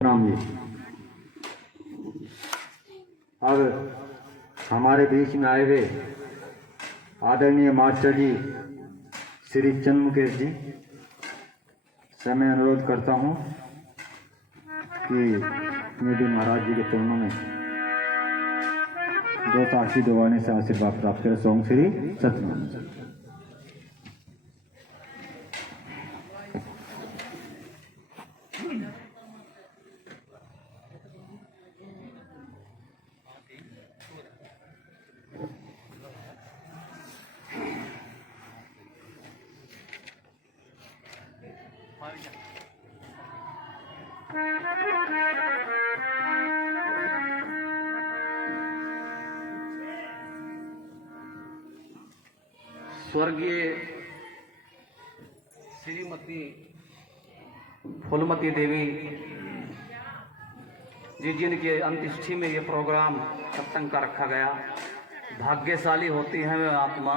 नाम जी। अब हमारे बीच में आए हुए आदरणीय मास्टर जी श्री चंद मुकेश जी से मैं अनुरोध करता हूं कि मेरे महाराज जी के चरणों में दो साक्षी दबाने से आशीर्वाद प्राप्त करें। सोम श्री सत्यनारायण। स्वर्गीय श्रीमती फूलमती देवी जी जिनके अंत्येष्टि में ये प्रोग्राम सत्संग का रखा गया, भाग्यशाली होती हैं वे आत्मा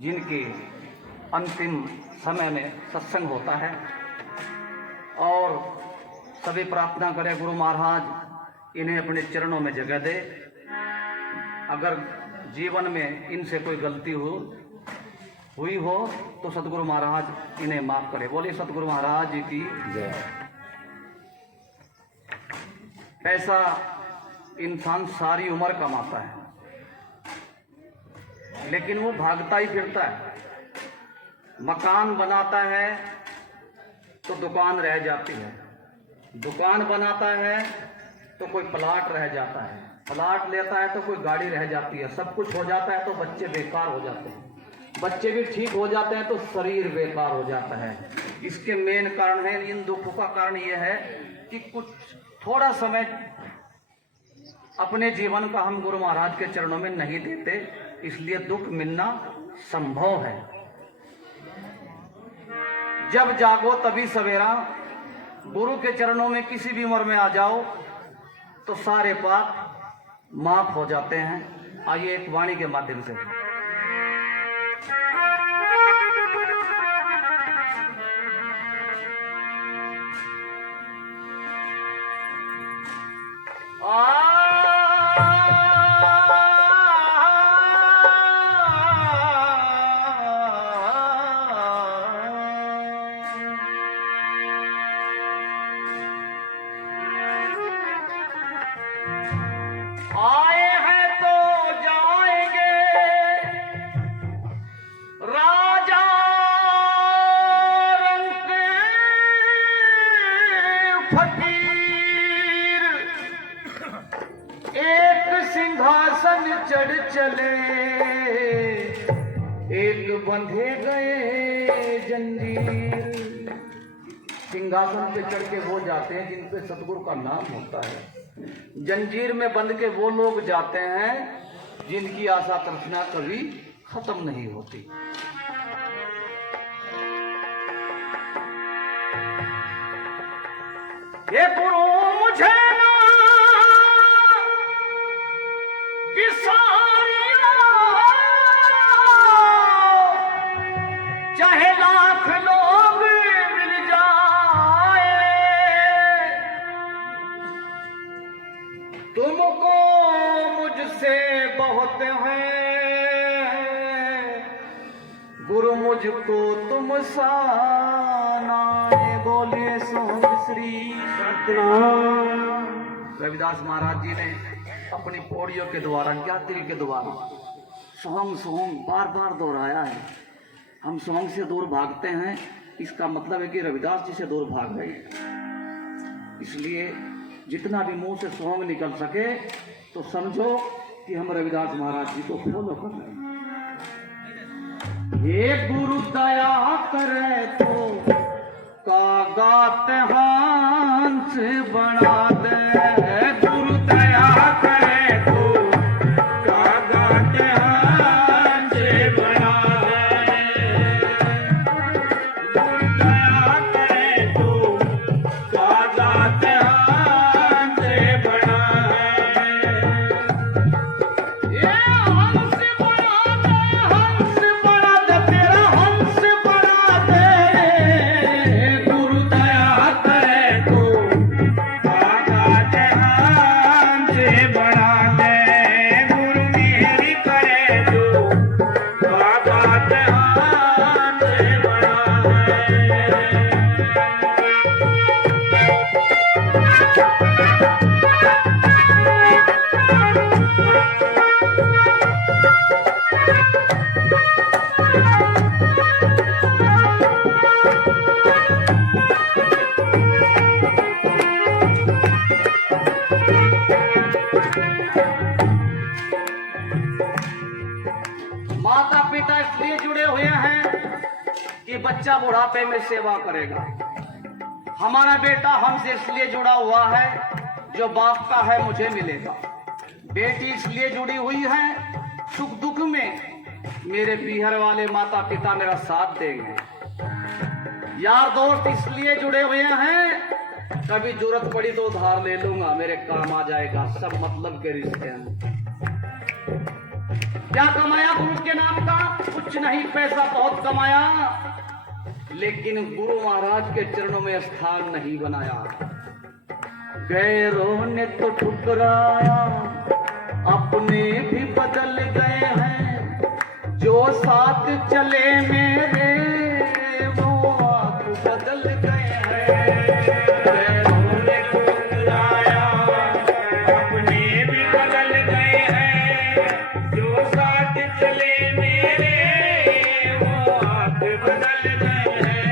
जिनके अंतिम समय में सत्संग होता है। और सभी प्रार्थना करें गुरु महाराज इन्हें अपने चरणों में जगह दे। अगर जीवन में इनसे कोई गलती हुई हो तो सतगुरु महाराज इन्हें माफ करे। बोलिए सतगुरु महाराज जी की जय। पैसा इंसान सारी उम्र कमाता है लेकिन वो भागता ही फिरता है। मकान बनाता है तो दुकान रह जाती है, दुकान बनाता है तो कोई प्लाट रह जाता है, प्लाट लेता है तो कोई गाड़ी रह जाती है, सब कुछ हो जाता है तो बच्चे बेकार हो जाते हैं, बच्चे भी ठीक हो जाते हैं तो शरीर बेकार हो जाता है। इसके मेन कारण है, इन दुखों का कारण यह है कि कुछ थोड़ा समय अपने जीवन का हम गुरु महाराज के चरणों में नहीं देते, इसलिए दुख मिलना संभव है। जब जागो तभी सवेरा, गुरु के चरणों में किसी भी उम्र में आ जाओ तो सारे पाप माफ हो जाते हैं। आइए एक वाणी के माध्यम से आए हैं तो जाएंगे राजा रंग फकीर, एक सिंहासन चढ़ चले एक बंधे गए जंजीर। सिंहासन पे चढ़ के वो जाते हैं जिन पे सतगुरु का नाम होता है, जंजीर में बंध के वो लोग जाते हैं जिनकी आशा तृष्णा कभी खत्म नहीं होती। ये गुरु मुझे ना किसारिया चाहे लाख लोग मिल जाए, तुमको मुझसे बहुत है गुरु, मुझको तुम साना। बोले सोम श्री सत्यनारायण। रविदास महाराज जी ने अपनी पौड़ियों के द्वारा, ज्ञात्री के द्वारा सोहंग सोहंग बार बार दोहराया है। हम सोहंग से दूर भागते हैं, इसका मतलब है कि रविदास जी से दूर भाग गए। इसलिए जितना भी मुंह से सोहंग निकल सके तो समझो कि हम रविदास महाराज जी को फॉलो कर रहे हैं। ये गुरु दया करे तो कागात हंस बना दे, गुरु दया करे तो कागात हंस बना दे, गुरु दया करे तो कागात हंस बना दे। ये हंस बना दे तेरा हंस बना दे, गुरु दया इसलिए जुड़े हुए हैं कि बच्चा बुढ़ापे में सेवा करेगा। हमारा बेटा हमसे इसलिए जुड़ा हुआ है, जो बाप का है मुझे मिलेगा। बेटी इसलिए जुड़ी हुई है, सुख दुख में मेरे पीहर वाले माता पिता मेरा साथ देंगे। यार दोस्त इसलिए जुड़े हुए हैं, कभी जरूरत पड़ी तो उधार ले लूंगा, मेरे काम आ जाएगा। सब मतलब के रिश्ते हैं। क्या कमाया गुरु के नाम का? कुछ नहीं, पैसा बहुत कमाया, लेकिन गुरु महाराज के चरणों में स्थान नहीं बनाया। गैरों ने तो ठुकराया, अपने भी बदल गए हैं। जो साथ चले मेरे वो आग बदल गए हैं। गैरों ने ठुकराया, अपने भी बदल गए हैं। जो साथ चले मेरे वो आग बदल गए हैं।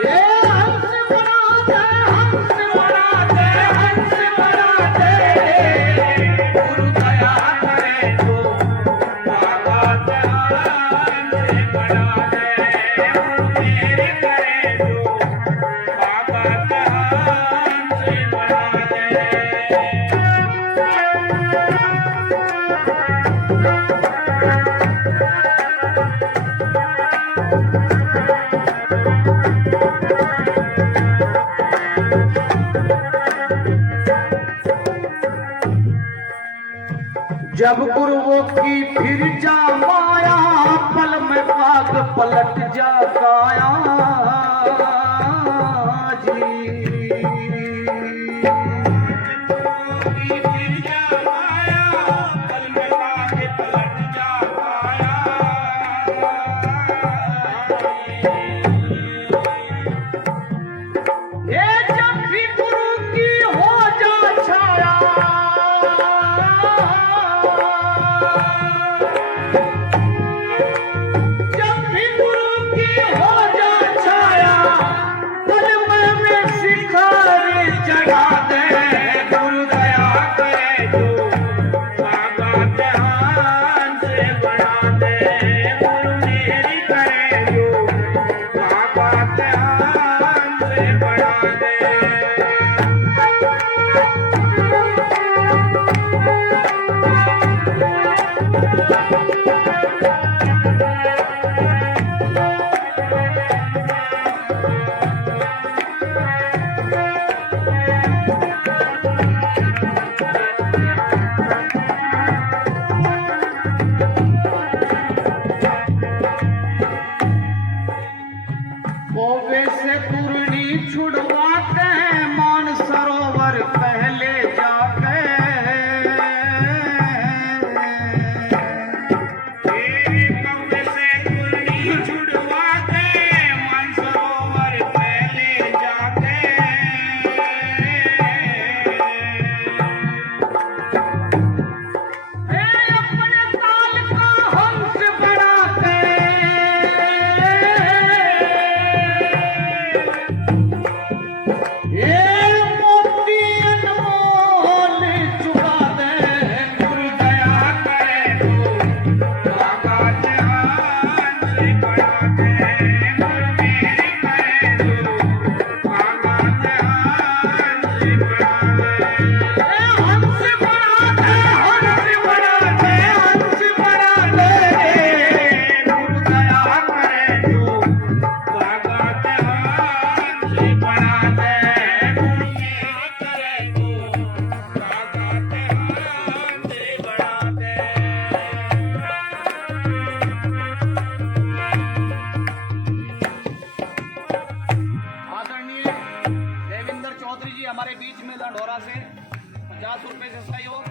ये हंस बनाते, हंस बनाते, हंस बनाते, गुरु दया करे तो बाबा ध्यान से बना दे। गुरु मेरे करे तो बाबा ध्यान से बना दे। जब गुरुओं की फिर जा माया, पल में पाग पलट जा काया जी। गुरुओं की फिर जा माया, पल में पाग पलट जा काया। ये जब भी गुरु की हो जा छाया, जब भी गुरु की हो जा छाया, पल में शिखर चढ़ा दे। गुरु दया करे तो बाबा ध्यान से बना दे। गुरु मेरी करे जो बाबा ध्यान से बना दे। कोवे से कुर्नी छुड़वाते हैं, मान सरोवर पहले जाके। कोवे से कुर्नी छुड़वाते, मान सरोवर पहले जाके। अपने ताल का हंस बनाते, हमारे बीच में लंढोरा से 50 रुपए से सहयोग।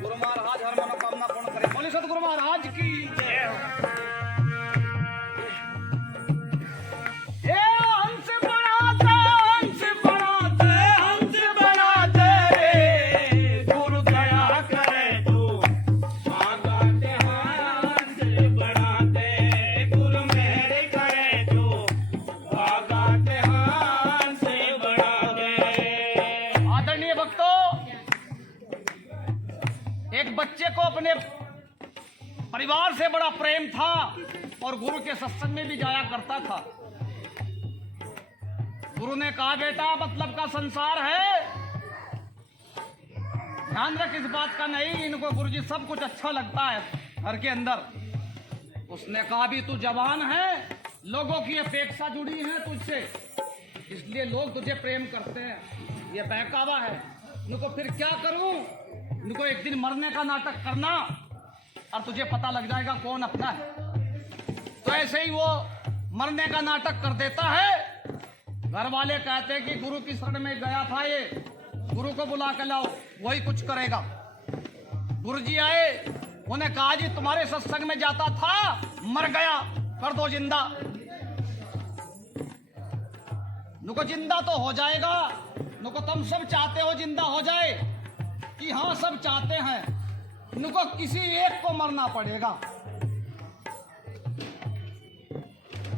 गुरु महाराज हर मनोकामना पूर्ण करे। बोले सतगुरु महाराज की जय। ये हंस बनाते, हंस बनाते, हंस बनाते, गुरु दया करे तो बाबा ध्यान से बना दे। गुरु मेरे करे तो बाबा ध्यान से बना दे। आदरणीय भक्तों, और गुरु के सत्संग में भी जाया करता था। गुरु ने कहा, बेटा मतलब का संसार है, ध्यान रख इस बात का, नहीं इनको गुरुजी सब कुछ अच्छा लगता है घर के अंदर। उसने कहा, भी तू जवान है, लोगों की अपेक्षा जुड़ी है तुझसे, इसलिए लोग तुझे प्रेम करते हैं, ये बहकावा है। इनको फिर क्या करूं, इनको एक दिन मरने का नाटक करना और तुझे पता लग जाएगा कौन अपना है। तो ऐसे ही वो मरने का नाटक कर देता है। घर वाले कहते हैं कि गुरु की शरण में गया था ये, गुरु को बुला के लाओ, वही कुछ करेगा। गुरुजी आए, उन्हें कहा, जी तुम्हारे सत्संग में जाता था, मर गया, कर दो जिंदा। नुको जिंदा तो हो जाएगा, नुको तुम सब चाहते हो जिंदा हो जाए, कि हाँ सब चाहते हैं, नुको किसी एक को मरना पड़ेगा।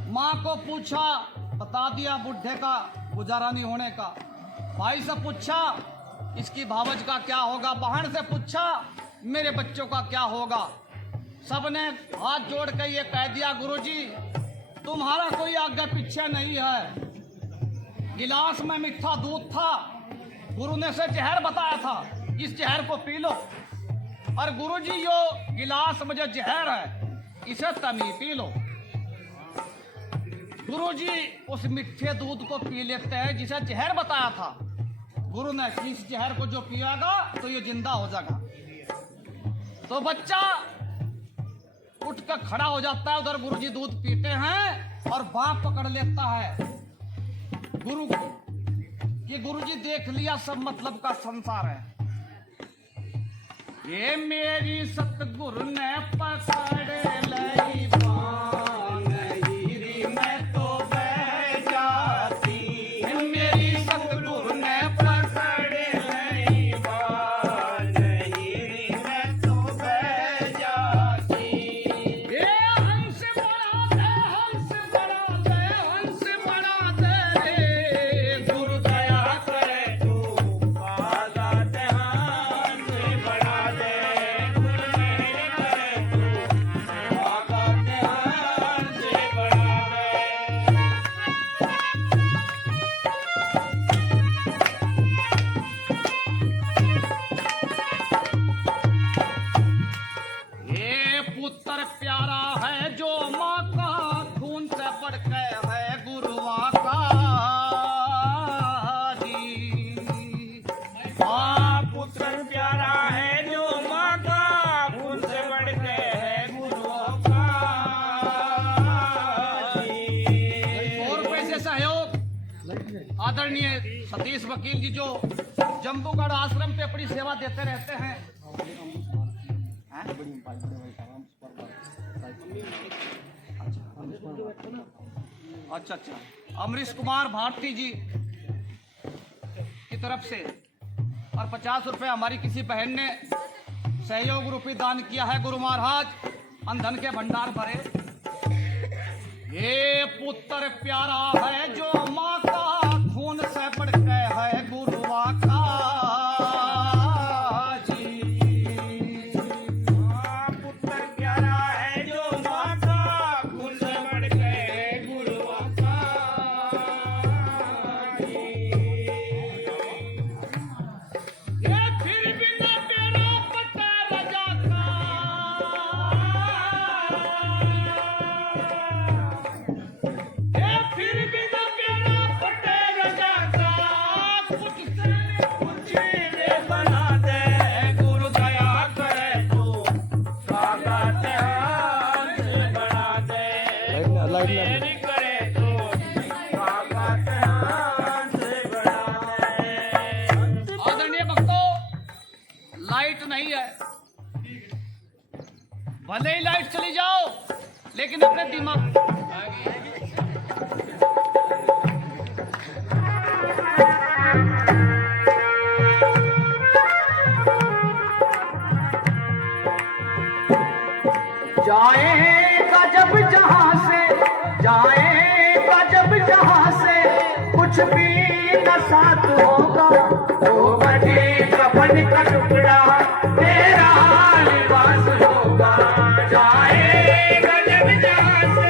माँ को पूछा, बता दिया बुढ़े का गुजारा नहीं होने का। भाई से पूछा, इसकी भावज का क्या होगा। बहन से पूछा, मेरे बच्चों का क्या होगा। सबने हाथ जोड़ के ये कह दिया, गुरुजी तुम्हारा कोई आगे पीछे नहीं है। गिलास में मीठा दूध था, गुरु ने से जहर बताया था, इस जहर को पी लो। और गुरुजी यो गिलास में जो जहर है, इसे तमी पी लो। गुरुजी उस मीठे दूध को पी लेते हैं जिसे जहर बताया था। गुरु ने इस जहर को जो पिएगा तो ये जिंदा हो जाएगा। तो बच्चा उठ कर खड़ा हो जाता है, उधर गुरुजी दूध पीते हैं और बाप पकड़ लेता है गुरु को, कि गुरुजी देख लिया सब मतलब का संसार है। ये मेरी सतगुरु ने पकड़ ली बांह, हीरी मैं तो बह जाती। मेरी सतगुरु ने पकड़ ली बांह, हीरी मैं तो बह जाती। ये हंस बड़ा दे, हंस बड़ा दे, हंस बड़ा दे, गुरु दया करे तू बाला दे, हंस बड़ा दे। पुत्र प्यारा है जो माँ का, खून से बढ़ के है गुरुआ का जी। हाँ, पुत्र प्यारा है जो माँ का, खून से बढ़ के है गुरुओं का जी। 100 रुपए से सहयोग आदरणीय सतीश वकील जी, जो जम्बूगढ़ आश्रम पे अपनी सेवा देते रहते हैं। अच्छा, अमरीश कुमार भारती जी की तरफ से, और 50 रुपए हमारी किसी बहन ने सहयोग रूपी दान किया है। गुरु महाराज अंधन के भंडार भरे। ये पुत्र प्यारा है जो माँ का, खून से बढ़ के है गुरुआ का जी। हाँ, पुत्र प्यारा है जो माँ का, खून से बढ़ के है गुरुओं का जी। ये फिर भी न तेरा पता रजा का, ये फिर भी न तेरा पता रजा का, कुछ से कुछ ये बना दे, गुरु दया करे तू काका ध्यान से बना दे। मेरी करे तू काका ध्यान से बना दे। आदरणीय भक्तों, लाइट नहीं है, भले ही लाइट चली जाओ, लेकिन अपने दिमाग जाएगा जब जहां से, जाएगा जब जहां से, कुछ भी न साथ होगा, तो बड़ी कफन का टुकड़ा तेरा लिबास होगा। जाएगा जब जहां से,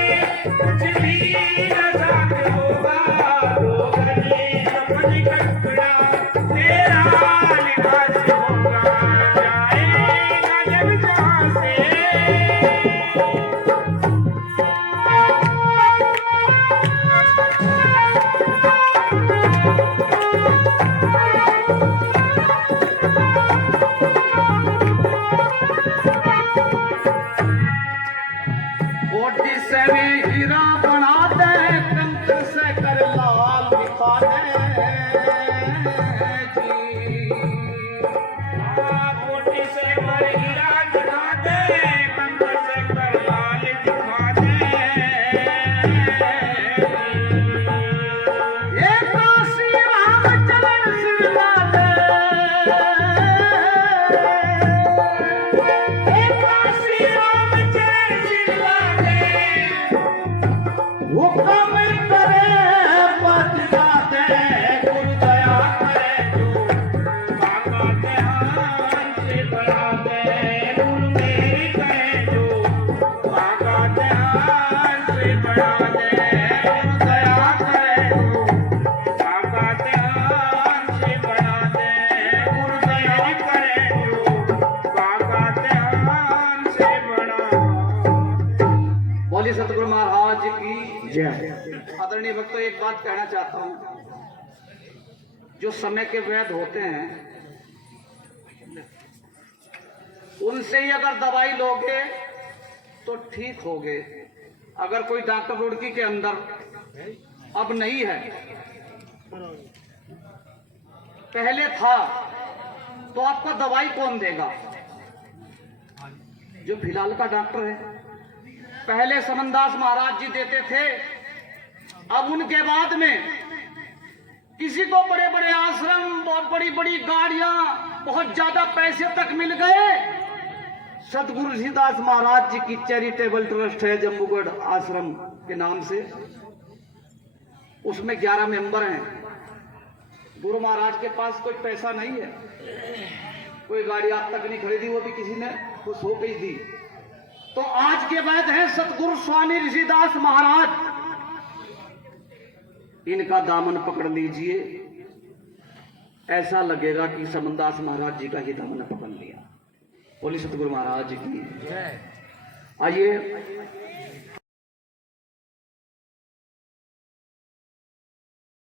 बोटी से भी हीरा बना दे, कंकर से कर लाल दिखा दे जी। कोटी से कर हीरा दिखा दे, कंकर से कर लाल दिखा दे। ये काशी राम चरण सिला दे, हे काशी राम चरण सिला दे, हुक्म करे बदला दे, गुरु दया करे जो काका ध्यान से बढ़ा दे, गुरु मेरी करे जो काका ध्यान से बढ़ा दे, गुरु दया करे जो काका ध्यान से बढ़ा दे, गुरु दया करे जो काका ध्यान से बढ़ा दे। बोली सतगुरु महाराज की जय। आदरणीय भक्तों, एक बात कहना चाहता हूं। जो समय के वैध होते हैं उनसे ही अगर दवाई लोगे तो ठीक होगे। अगर कोई डॉक्टर रुड़की के अंदर अब नहीं है, पहले था, तो आपको दवाई कौन देगा? जो फिलहाल का डॉक्टर है। पहले समनदास महाराज जी देते थे, अब उनके बाद में किसी को बड़े बड़े आश्रम, बहुत बड़ी बड़ी गाड़ियां, बहुत ज्यादा पैसे तक मिल गए। सतगुरु ऋषिदास महाराज जी की चैरिटेबल ट्रस्ट है जम्बूगढ़ आश्रम के नाम से, उसमें 11 मेंबर हैं। गुरु महाराज के पास कोई पैसा नहीं है, कोई गाड़ी आज तक नहीं खरीदी, वो भी किसी ने खुश हो गई दी। तो आज के बाद है सतगुरु स्वामी ऋषिदास महाराज, इनका दामन पकड़ लीजिए, ऐसा लगेगा कि समनदास महाराज जी का ही दामन पकड़ लिया। बोली सतगुरु महाराज की। आइए